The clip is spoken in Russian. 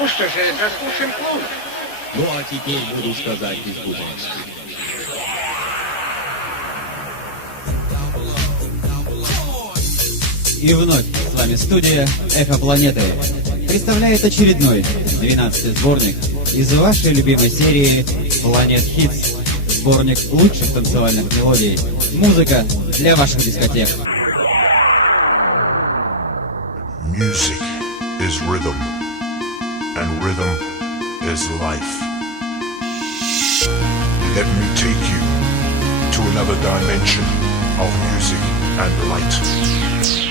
Ну что же, заслушаем клуб. Ну а теперь буду сказать по-кубански. И вновь с вами студия «Эхо Планеты» представляет очередной 12-й сборник из вашей любимой серии Planet Hits. Сборник лучших танцевальных мелодий. Музыка для ваших дискотек. Music is rhythm, and rhythm is life. Let me take you to another dimension of music and light.